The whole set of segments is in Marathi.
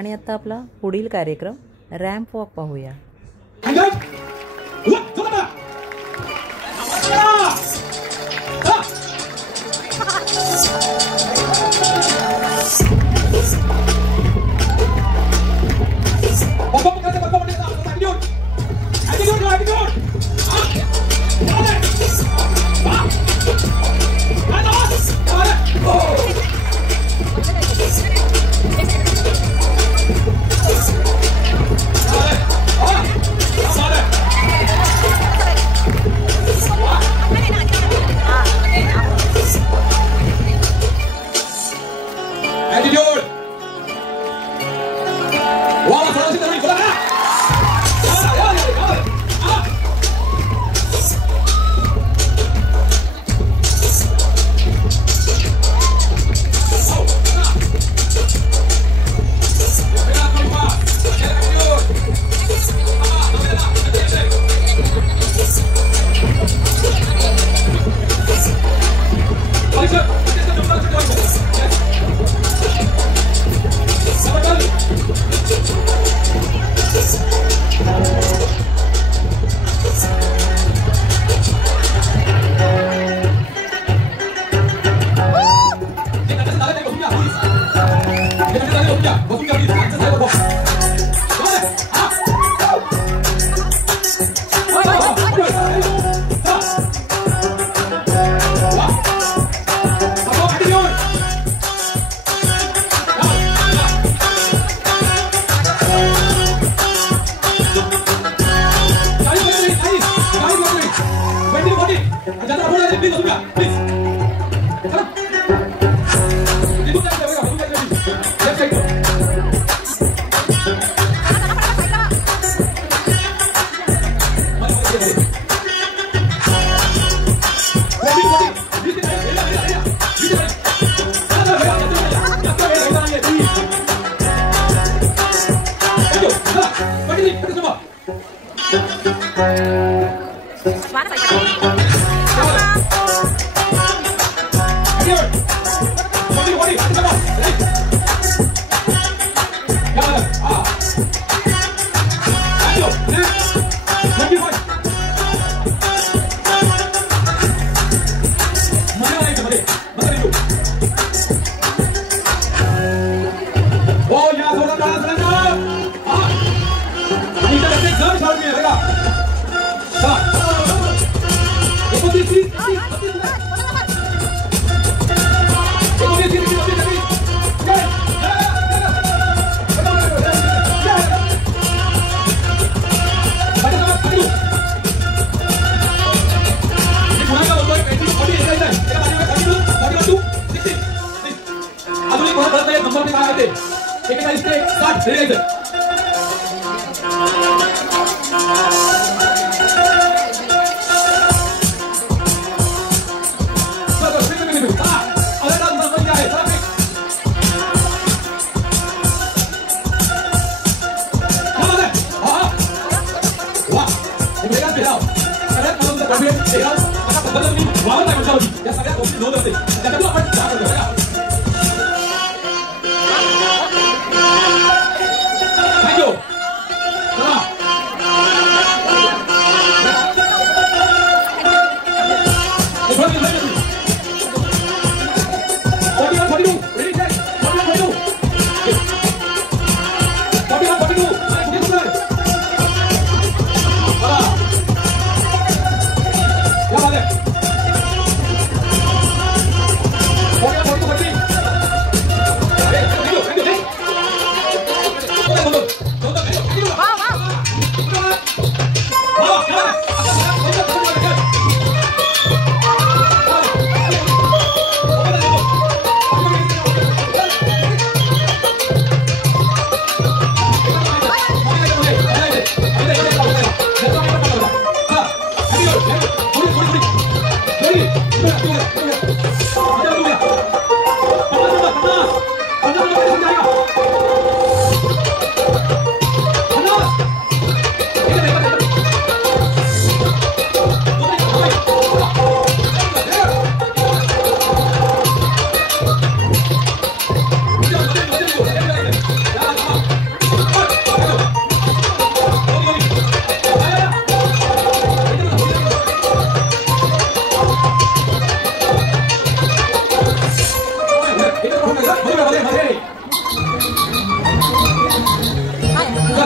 आणि आता आपला पुढील कार्यक्रम रॅम्प वॉक पाहूया.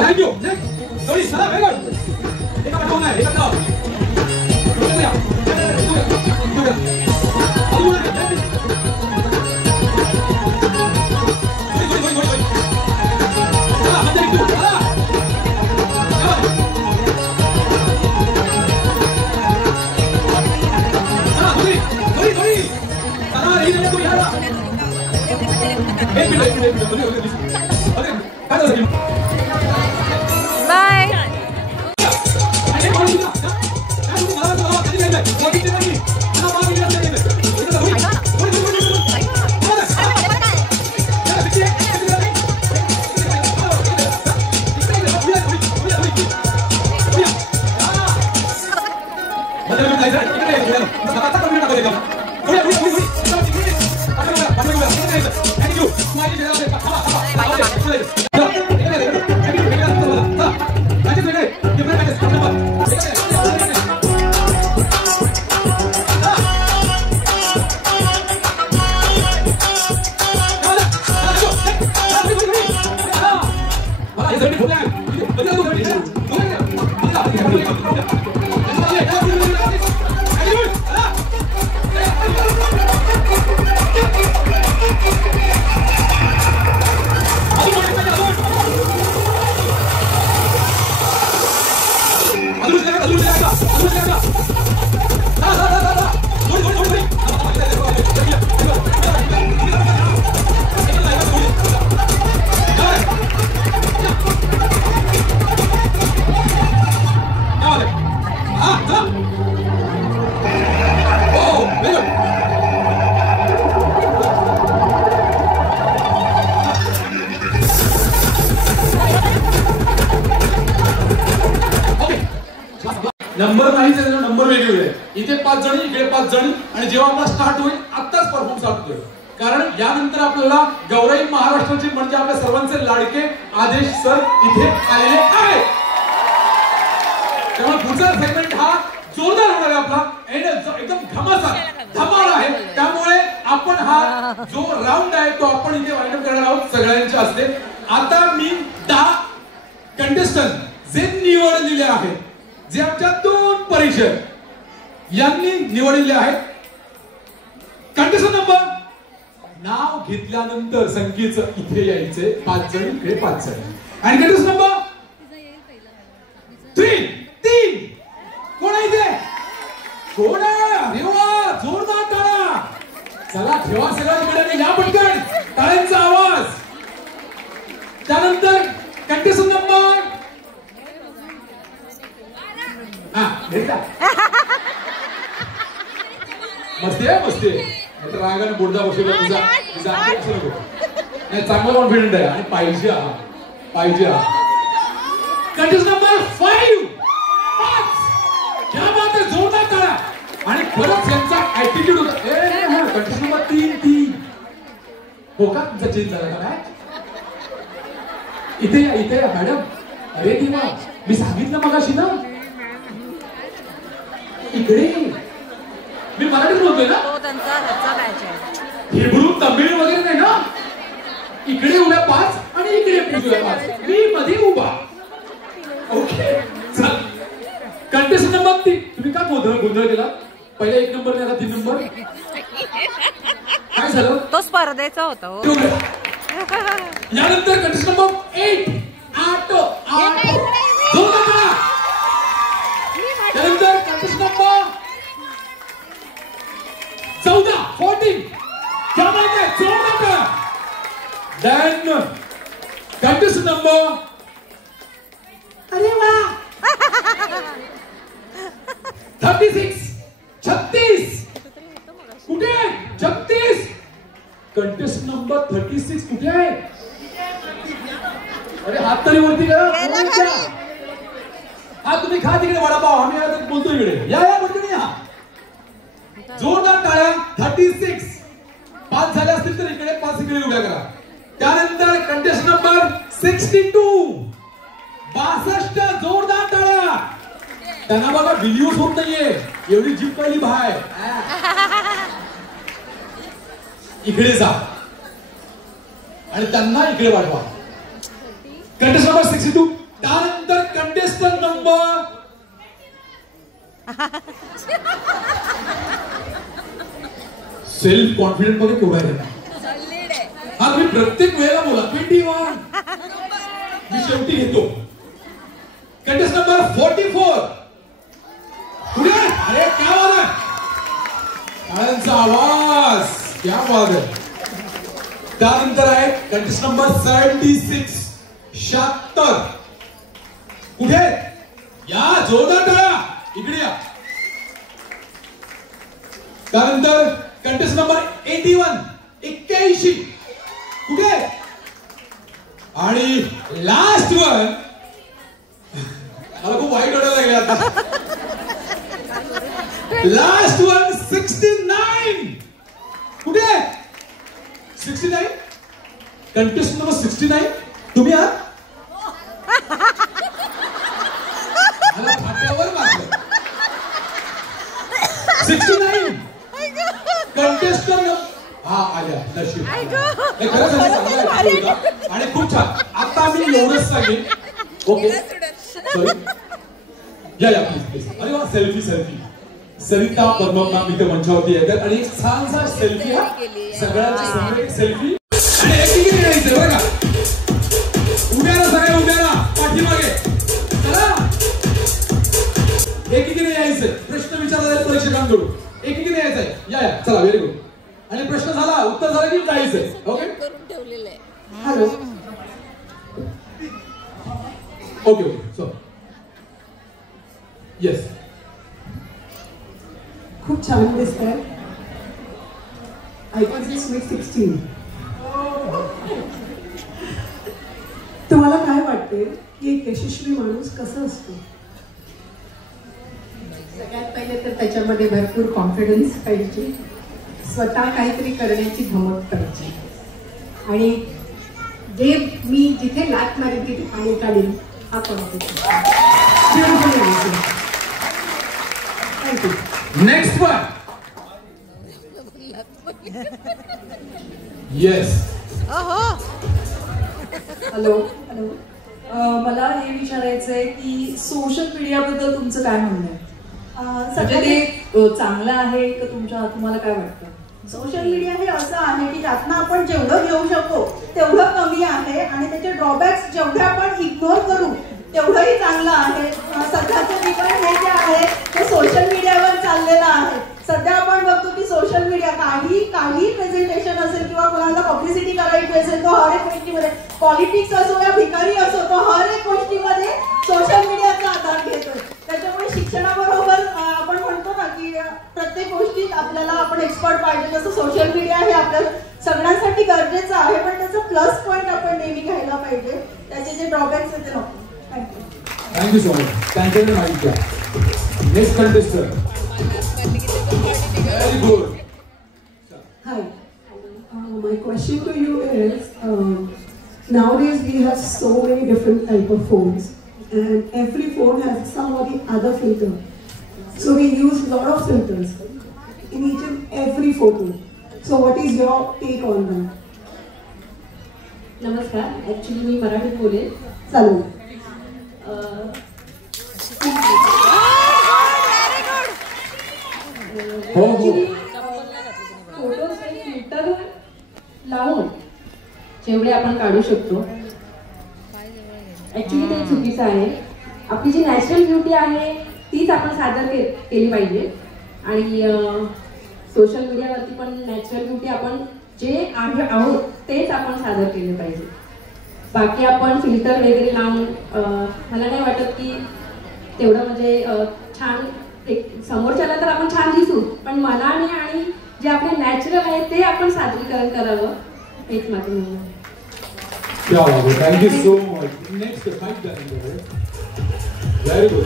Thank you. Sorry, sana very good. Eka patung naik, eka tahu. Kita lihat. Bye. Number नाही नंबर वेगवेगळे इथे 5 जण इकडे 5 जण आणि जेव्हा आपला स्टार्ट होईल आत्ताच परफॉर्म स्टार्ट होईल कारण यानंतर आपल्याला गौरव महाराष्ट्राचे म्हणजे आपल्या सर्वांचे लाडके आदेश सर इथे आलेले आहेत त्यामुळे पुढचा सेगमेंट हा जोरदार होणार आहे आपला एकदम घमासान धमाल आहे त्यामुळे आपण हा जो राऊंड आहे तो आपण इथे वाइंड अप करणार आहोत सगळ्यांच्या हस्ते आता मी 10 कंटेस्टंट जे निवडलेले आहेत जे आमच्या 2 परिषद यांनी निवडलेले आहेत कंडिशन नंबर नाव घेतल्यानंतर संख्येचं इथे यायचे 5 जण इकडे 5 जण आणि कंडिशन नंबर 3 कोण आहे इथे कोण आहे अरे वा जोरदार टाळ्या चला ठेवा सगळ्या इकडे या पटकन टाळ्यांचा आवाज त्यानंतर कंडिशन नंबर मस्ती आहे मस्ती आहे रागाने बोलता बसला तुझा नाही चांगला कॉन्फिडंट आहे आणि पाहिजे कंडिशन नंबर 5 क्या बात आहे जोरदार टाळ्या आणि खरंच यांचा ऍटिट्यूड होता कंडिशन नंबर 3 हो का तुमचा चेंज झाला का काय इथे या मॅडम अरे देवा मी सांगितलं मगाशी ना इकडे मी मराठीत बोलतोय ना तो त्यांचा बॅच आहे हिब्रू तमिळ वगैरे नाही ना इकडे उभ्या 5 आणि इकडे उभ्या 5 मी मध्ये उभा ओके चल कंटेस्टंट नंबर 3 तुम्ही का गोंधळ केला पहिला 1 नंबर नाही 3 नंबर काय झालं तो स्पर्धेचा होता हो यानंतर कंटेस्टंट नंबर 8 त्यानंतर कंटेस्टंट नंबर 14 क्या बात है जोरदार देन कंटेस्टंट नंबर अरे वाह 36 कुठे 36 कंटेस्टंट नंबर 36 कुठे आहे अरे हात तरी वरती करा हा तुम्ही खा तिकडे वडापाव आम्ही बोलतो इकडे या पटकन या जोरदार टाळ्या 36 5 झाले असतील तर इकडे 5 इकडे उभ्या करा त्यानंतर कंटेस्टंट नंबर 62 जोरदार टाळ्या त्यांना बघा व्हिडिओज होत नाहीये एवढी जीप पहिली भाय इकडे जा आणि त्यांना इकडे वाढवा कंटेस्टंट नंबर 62. त्यानंतर कंटेस्टंट नंबर सेल्फ कॉन्फिडंट मध्ये केवढा आहे. हा मी प्रत्येक वेळेला बोला 21 मी शेवटी घेतो. कंटेस्टंट नंबर 44 पुढे. अरे क्या बात आहे. टाळ्यांचा आवाज क्या बात आहे. त्यानंतर आहे कंटेस्टंट नंबर 76 76. कुठे या जोरदार टाळ्या इकडे या. त्यानंतर कंटेस्टंट नंबर 81 81 कुठे. आणि लास्ट वन मला खूप वाईट वाटायला लागले आता. लास्ट वन 69 कुठे. 69 कंटेस्टंट नंबर 69 तुम्ही आहात. मला फाट्यावर मारलं. 69 कंटेस्टंट हा आल्या नशीब. आणि खूप छान. आता मी एवढंच सांगेन. ओके सॉरी या या प्लीज प्लीज. अरे वा सेल्फी सेल्फी. सरिता पद्मम्मा इथे मंचावरती येतात आणि एक छानसा सेल्फी. हा सगळ्यांची समोर एक सेल्फी. आणि एकीकडे यायचं बरं का. उभ्या ना सगळे उभ्या ना पाठीमागे चला. एकीकडे यायचं. प्रश्न विचारला जाईल परीक्षकांकडून. एकीकडे यायचंय. या या चला व्हेरी गुड. आणि प्रश्न झाला उत्तर झालं की जायचंय. Okay hello okay okay so yes. खूप छान दिसतंय. I was in sweet 16. तुम्हाला काय वाटते की एक यशस्वी माणूस कसं असतो. सगळ्यात पहिले तर त्याच्यामध्ये भरपूर कॉन्फिडन्स पाहिजे. स्वतः काहीतरी करण्याची धमक पाहिजे. आणि जे मी जिथे लाट मारेन तिथे पाणी काढीन हा confidence. Thank you. Next one yes. Hello hello. मला हे विचारायचं आहे की सोशल मीडियाबद्दल तुमचं काय म्हणणं आहे. म्हणजे ते चांगलं आहे का तुम्हाला काय वाटतं. सोशल मीडिया हे असं आहे की त्यातनं आपण जेवढं घेऊ शकतो तेवढं कमी आहे आणि त्याचे ड्रॉबॅक्स जेवढे आपण इग्नोर करू तेवढंही चांगलं आहे. सध्याचं जीवन हे जे आहे ते सोशल मीडियावर चाललेलं आहे. सध्या आपण बघतो की सोशल मीडिया काही प्रेझेंटेशन असेल किंवा कोणाला पब्लिसिटी करायची असेल तो हर एक गोष्टीमध्ये पॉलिटिक्स असो या भिकारी असो तो हर एक गोष्टीमध्ये सोशल मीडियाचा आधार घेतोय. त्याच्यामुळे शिक्षणाबरोबर आपण म्हणतो ना की प्रत्येक गोष्टीत आपल्याला आपण एक्सपर्ट पाहिजे तसं सोशल मीडिया हे आपल्या सगळ्यांसाठी गरजेचं आहे. पण त्याचं प्लस पॉईंट आपण नेहमी घ्यायला पाहिजे. त्याचे जे ड्रॉबॅक्स आहेत ते नको. Thank you so much. त्यांच्याकडे माहिती द्या. Next contestant. Very good. Hi. My question to you is, nowadays we have so many different type of phones, and every phone has some or the other filter. So we use a lot of filters in each and every photo. So what is your take on that? नमस्कार. ॲक्च्युली मी मराठीत बोलेन. चालेल. फोटोज फिल्टर लावून जेवढे आपण काढू शकतो ॲक्च्युली ते चुकीचं आहे. आपली जी नॅचरल ब्युटी आहे तीच आपण सादर केली पाहिजे. आणि सोशल मीडियावरती पण नॅचरल ब्युटी आपण जे आहोत तेच आपण सादर केले पाहिजे. बाकी आपण फिल्टर वगैरे लावून मला नाही वाटत की तेवढं म्हणजे छान. समोरच्याला तर आपण छान दिसू पण मनाने आणि जे आपले नॅचरल आहे ते आपण सादरीकरण करावं हेच माझं म्हणणं आहे. Thank you so much. Next fight very good.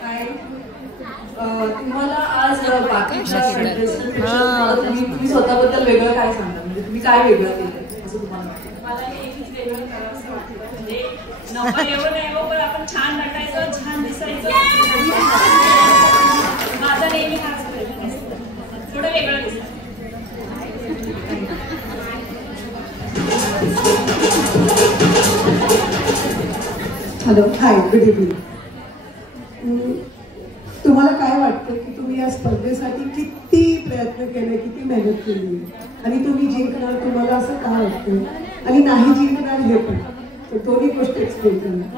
काय तुम्हाला आज बाकीच्या कंटेस्टंटपेक्षा तुम्ही स्वतःबद्दल वेगळं काय सांगता. म्हणजे तुम्ही काय वेगळं केलं असं तुम्हाला वाटतं. मला नेहमीच वेगळं करावं असं वाटतं. म्हणजे नवं एवढं नाही हो पण आपण छान नटायचं छान दिसायचं. माझा नेहमी हाच प्रयत्न असतो थोडं वेगळं दिसायचं. हॅलो, हाय, गुड इव्हनिंग. तुम्हाला काय वाटतं की तुम्ही या स्पर्धेसाठी किती प्रयत्न केले, किती मेहनत केली आणि तुम्ही जिंकणार, तुम्हाला असं का वाटतं, आणि नाही जिंकणार हे पण, तर दोन्ही गोष्टी एक्सप्लेन करणार.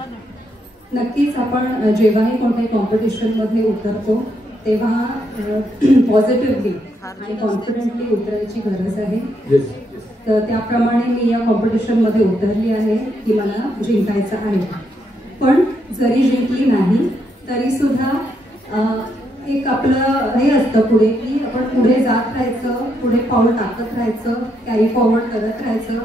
नक्कीच आपण जेव्हाही कोणत्याही कॉम्पिटिशनमध्ये उतरतो तेव्हा पॉझिटिव्हली आणि कॉन्फिडेंटली उतरायची गरज आहे. तर त्याप्रमाणे मी या कॉम्पिटिशनमध्ये उतरली आहे की मला जिंकायचं आहे. पण जरी जिंकली नाही तरी सुद्धा एक आपलं हे असतं पुढे की आपण पुढे जात राहायचं, पुढे पाऊल टाकत राहायचं, कॅरी फॉरवर्ड करत राहायचं.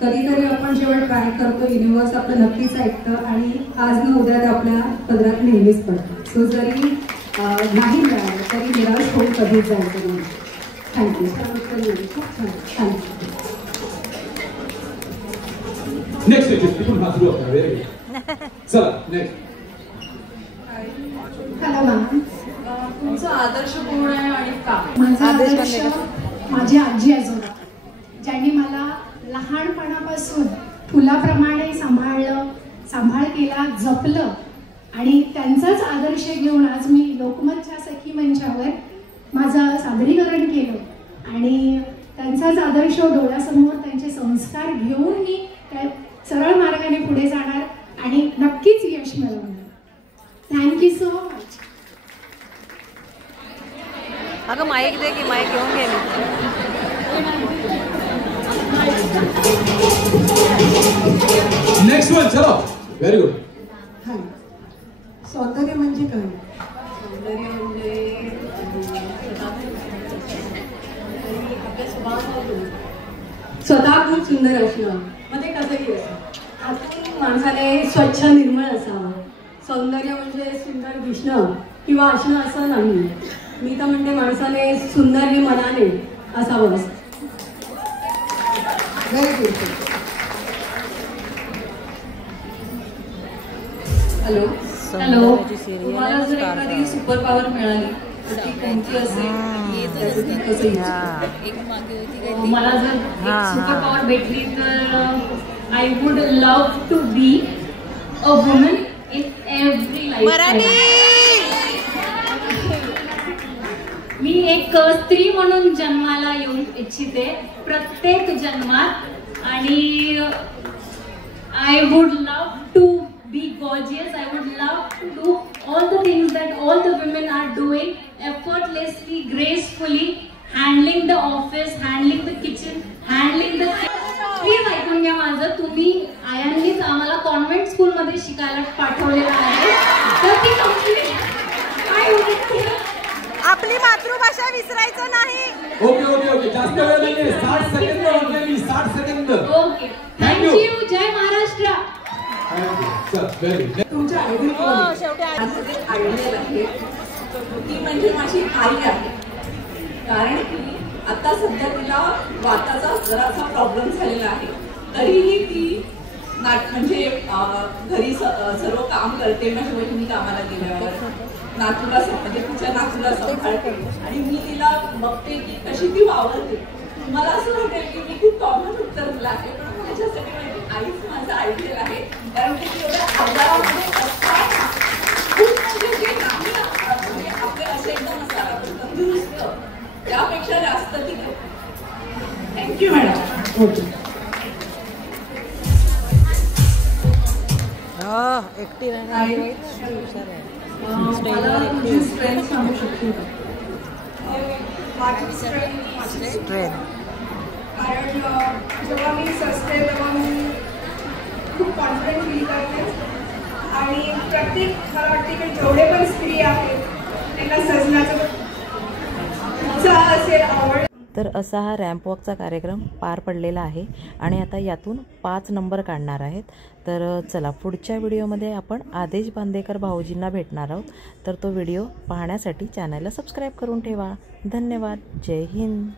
कधीतरी आपण जेव्हा ट्राय करतो युनिवर्स आपलं नक्कीच ऐकतं आणि आज न उद्या ते आपल्या पदरात नेहमीच पडतं. सो जरी नाही मिळालं तरी निराश होऊन कधीच जायचं नाही. थँक्यू. खूप छान. थँक्यू. नेक्स्ट चला नेक्स्ट. हॅलो मॅम, तुमचा आदर्श कोण आहे आणि का? माझा आदर्श माझे आजी आजोबा, ज्यांनी मला लहानपणापासून फुलाप्रमाणे सांभाळ केला, जपलं, आणि त्यांचाच आदर्श घेऊन आज मी लोकमतच्या सखी मंचावर माझं सादरीकरण केलं आणि त्यांचाच आदर्श डोळ्यासमोर, त्यांचे संस्कार घेऊन मी त्या सरळ मार्गाने पुढे जाणार आणि नक्कीच यश मिळवणार. Thank you so much. अगं माईक दे की, माईक घेऊन गेली. नेक्स्ट वन, चलो. Very good. हाय, सौंदर्य म्हणजे काय? सौंदर्य म्हणजे स्वतः खूप सुंदर असणं, मग ते कसंही असं आतून माणसाने स्वच्छ निर्मळ असावं. सौंदर्य म्हणजे सुंदर दिसणं किंवा असणं असं नाही. मी तर म्हणते माणसाने सुंदर हे मनाने असावं. Very good. हॅलो. हॅलो. तुम्हाला जर एखादी सुपर पॉवर मिळाली तर ती कोणती असेल? मला जर एक सुपर पॉवर भेटली तर I would love to be a woman in every life. मी एक स्त्री म्हणून जन्माला येऊन इच्छिते प्रत्येक जन्मात, आणि I would love to be gorgeous. I would love to do all the things that all the women are doing effortlessly, gracefully, handling the office, handling the kitchen, handling the. Please ऐकून घ्या माझं. तुम्ही आयांनीच आम्हाला कॉन्व्हेंट स्कूल मध्ये शिकायला पाठवलेलं आहे, तर ती आपली मातृभाषा विसरायचं नाही. ओके ओके ओके, जास्त वेळ नाहीये. 60 second already. 60 second. Okay, thank you. जय महाराष्ट्र. तुमच्या आयडियल आहे ती म्हणजे माझी आई आहे. कारण की आता सध्या तिला वाताचा जरासा प्रॉब्लेम झालेला आहे, तरीही ती म्हणजे घरी सर्व काम करते. माझ्या बहिणी कामाला गेल्यावर नातूला म्हणजे तिच्या नातूला सांभाळते आणि मी तिला बघते की कशी ती वावरते. मला असं वाटेल की मी खूप कॉमन उत्तर दिलं आहे, पण माझ्यासाठी माझी आईच माझं आयडियल आहे. कारण की ती एवढ्या आजारामध्ये असताना खूप म्हणजे जे नाही म्हणजे आपले असे एकदम असतात तंदुरुस्त, त्यापेक्षा जास्त ती करते. Thank you madam. ओके. एकटी मला तुझी स्ट्रेंथ सांगू शकते का? माझी स्ट्रेंथ कारण जेव्हा मी सजते तेव्हा मी खूप कॉन्फिडंट फील करते आणि प्रत्येक मला वाटते की जेवढे पण स्त्री आहेत त्यांना सजण्याचा उत्साह असेल, आवड. तर असा हा रॅम्प वॉकचा कार्यक्रम पार पडलेला आहे आणि आता यातून 5 नंबर काढणार आहेत. तर चला, पुढच्या व्हिडिओमध्ये आपण आदेश बांदेकर भाऊजींना भेटणार आहोत. तर तो व्हिडिओ पाहण्यासाठी चॅनलला सबस्क्राईब करून ठेवा. धन्यवाद. जय हिंद.